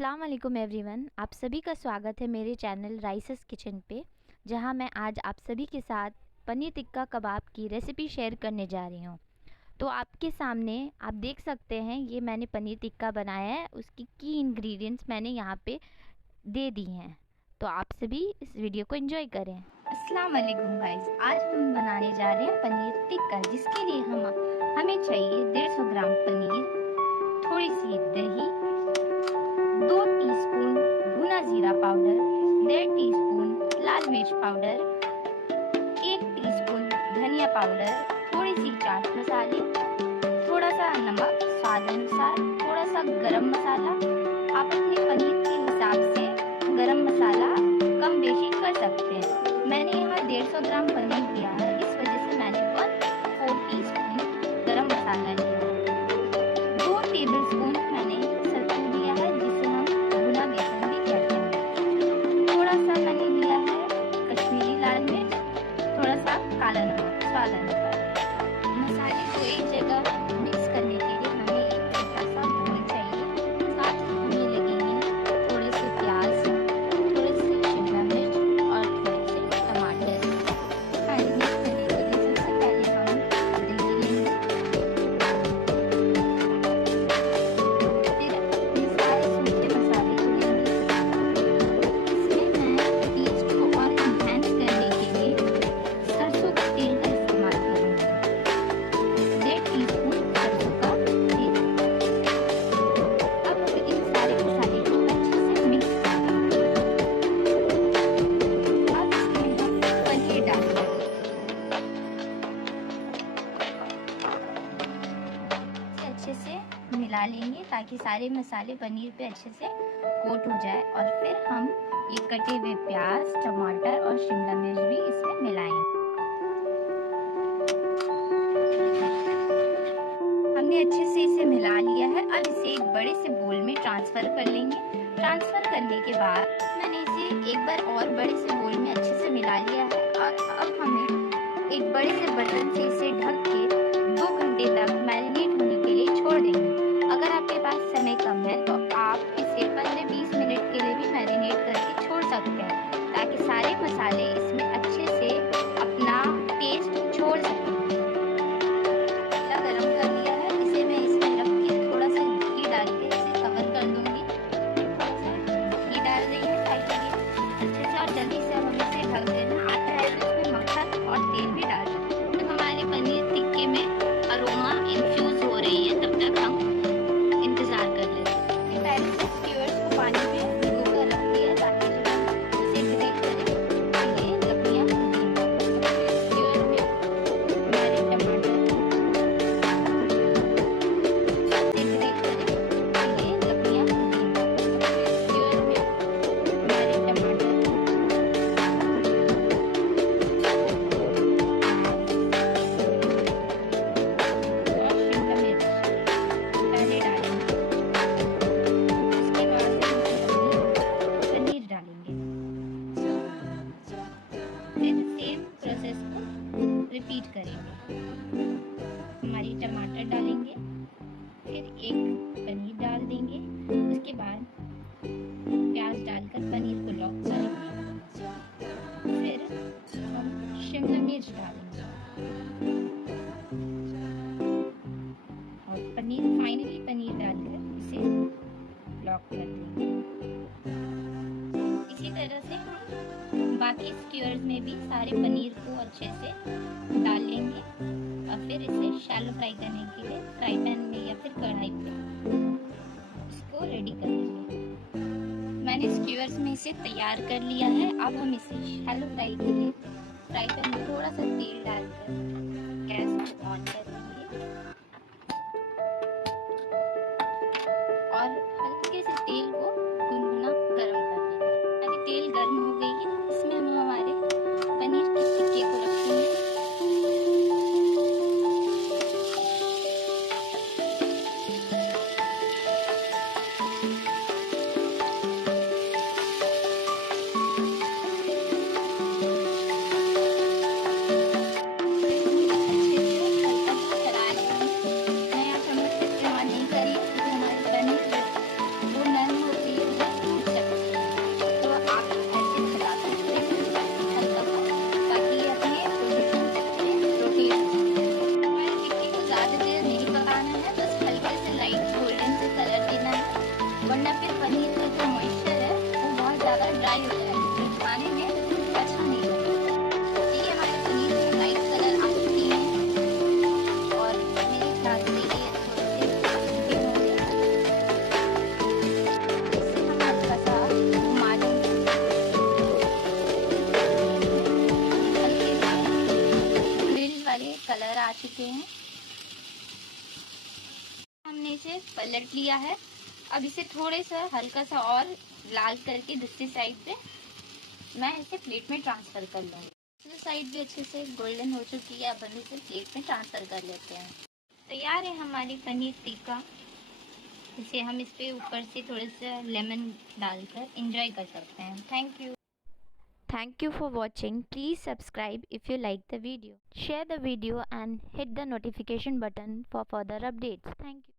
अस्सलाम वालेकुम एवरीवन, आप सभी का स्वागत है मेरे चैनल राइसेस किचन पे, जहां मैं आज आप सभी के साथ पनीर टिक्का कबाब की रेसिपी शेयर करने जा रही हूं। तो आपके सामने आप देख सकते हैं ये मैंने पनीर टिक्का बनाया है। उसकी की इंग्रेडिएंट्स मैंने यहां पे दे दी हैं। तो आप सभी इस वीडियो को एंजॉय करें। अस्सलाम वालेकुम गाइस, आज हम बनाने जा रहे हैं पनीर टिक्का, जिसके लिए हमें चाहिए 150 ग्राम पनीर, थोड़ी सी दही, 2 टीस्पून भुना जीरा पाउडर, 1.5 टीस्पून लाल मिर्च पाउडर, 1 टीस्पून धनिया पाउडर, थोड़ी सी चाट मसाले, थोड़ा सा नमक स्वाद अनुसार, थोड़ा सा गरम मसाला। आप अपने पनीर के हिसाब से गरम मसाला कम बेशी कर सकते हैं। मैंने यहाँ 150 ग्राम पनीर लिया है, इस वजह से मैंने 1/4 टीस्पून गरम मसाला लिया है। 2 टेबल स्पून मैंने सत्तू लिया है, जिसे हम भुना बेसन भी कहते हैं। थोड़ा सा मैंने लिया है कश्मीरी लाल मिर्च, थोड़ा सा काला नमक स्वाद अनुसार। मसाले को एक जगह मिक्स करने के लिए हमें एक छोटा सा बोल चाहिए। साथ ही हमें लगेंगे थोड़े से प्याज, थोड़े से शिमला मिर्च और थोड़े से टमाटर। सारे मिक्स करने के लिए सबसे पहले हम दही लेंगे, अच्छे से मिला लेंगे ताकि सारे मसाले पनीर पे अच्छे से कोट हो जाए। और फिर हम ये कटे हुए प्याज, टमाटर और शिमला मिर्च भी इसमें मिलाएंगे। हमने अच्छे से इसे मिला लिया है। अब इसे एक बड़े से बोल में ट्रांसफर कर लेंगे। ट्रांसफर करने के बाद मैंने इसे एक बार और बड़े से बोल में अच्छे से मिला लिया है। और अब हमें एक बड़े से बर्तन से इसे ढक के 2 घंटे तक मैरिनेट होने के लिए छोड़ देंगे। अगर आपके पास समय कम है तो आप इसे 15-20 मिनट के लिए भी मैरिनेट करके छोड़ सकते हैं, ताकि सारे मसाले इसमें अच्छे से अपना टेस्ट छोड़ सकें। गरम कर लिया है, इसे मैं इसमें रख के थोड़ा सा घी डाल के इसे कवर कर दूंगी। थोड़ा सा घी डाल रही है ताकि ये अच्छे से और जल्दी से हम इसे ढक देना। आता है तो इसमें मक्खन और तेल भी डाल दें। तो हमारे पनीर टिक्के में अरोमा इन्फ्यूज हो रही है, तब तक हम इंतजार कर लेते हैं। पहले से स्क्यूअर्स को पानी में भिगोकर रख दिया ताकि जब हम इसे ग्रेट करें तो ये लकड़ियाँ स्क्यूअर में हमारे टमाटर से ग्रेट करें तो ये लकड़ियाँ स्क्यूअर में हमारे टमाटर रिपीट करेंगे। हमारी टमाटर डालेंगे, फिर एक पनीर डाल देंगे, उसके बाद प्याज डालकर पनीर को लॉक करेंगे, फिर हम शिमला मिर्च डालेंगे और फाइनली पनीर डालकर इसे लॉक कर देंगे। इसी तरह से हम बाकी स्क्यूअर्स में भी सारे पनीर को अच्छे से डाल लेंगे और फिर इसे शैलो फ्राई करने के लिए फ्राई पैन में या फिर कढ़ाई पे इसको रेडी कर लेंगे। मैंने स्क्यूअर्स में इसे तैयार कर लिया है। अब हम इसे शैलो फ्राई के लिए फ्राई पैन में थोड़ा सा तेल डालकर गैस को ऑन कर लेंगे और हल्के से तेल को गुनगुना गर्म कर लेंगे। हमारी तेल गर्म हो गई है, इसमें हम हमारे पनीर के टिक्के को रखेंगे। अच्छे से हल्का या फिर पनीर का जो मॉइस्चर है वो बहुत ज़्यादा ड्राई हो जाए, जो खाने में अच्छा नहीं लगेगा। ये हमारे पनीर के लाइट कलर आ चुके हैं और मेरे ख्याल से ये थोड़े से हल्के होंगे। इससे हम हल्का सा घुमा लेंगे, हल्के से ग्रिल वाले कलर आ चुके हैं। हमने इसे पलट लिया है। अब इसे थोड़े सा हल्का सा और लाल करके दूसरी साइड पे मैं इसे प्लेट में ट्रांसफ़र कर लूँगी। दूसरी साइड भी अच्छे से गोल्डन हो चुकी है। अब हम इसे प्लेट में ट्रांसफ़र कर लेते हैं। तैयार है हमारी पनीर टिक्का। इसे हम इस पे ऊपर से थोड़ा सा लेमन डालकर एंजॉय कर सकते हैं। Thank you. Thank you for watching. Please subscribe if you like the video. Share the video and hit the notification button for further updates. Thank you.